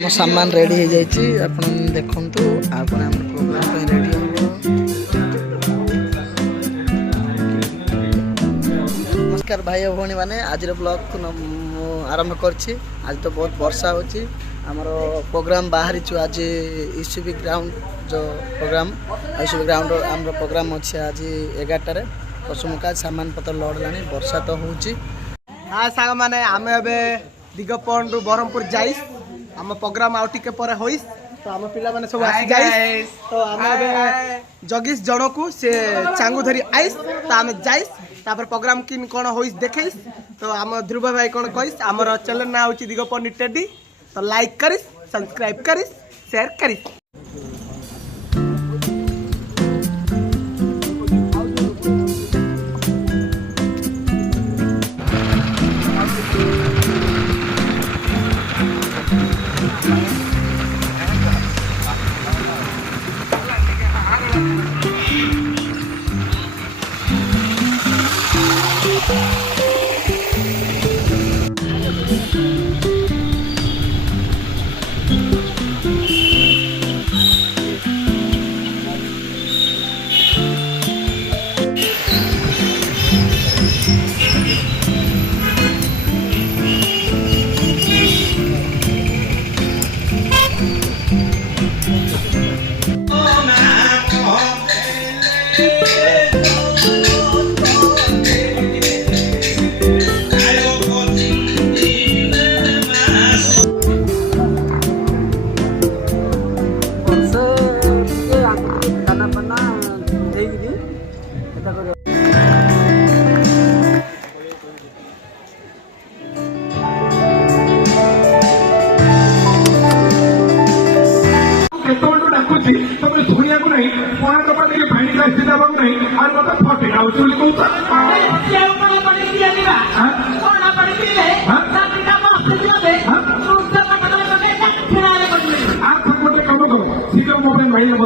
मो सामान रेडी हो जाइए आप देखु प्रोग्राम रेडी हम। नमस्कार भाई भौणी मैंने आज ब्लॉग को आरंभ करछि। आज तो बहुत वर्षा होची। आमर प्रोग्राम बाहरी आज ईसीबी ग्राउंड जो प्रोग्राम ईसीबी ग्राउंड आम प्रोग्राम अच्छे आज 11टार पशुमुखा सामान पत्र लड़ला वर्षा तो होची। हाँ सांग मैंने आम ए दिगपंड रु ब्रह्मपुर जाइस आम प्रोग्राम आउ टिके पर होइस तो आम पिला माने सब आसी जाइस तो आम जगिस जण को से चांगू धरी आइस तो आम जाइस तापर प्रोग्राम किन कोन होइस देखैस तो आम ध्रुव भाई कोन कहिस हमर चैनल ना होची दिगपंड टेडी तो लाइक करिस सब्सक्राइब करिस शेयर करिस। महिला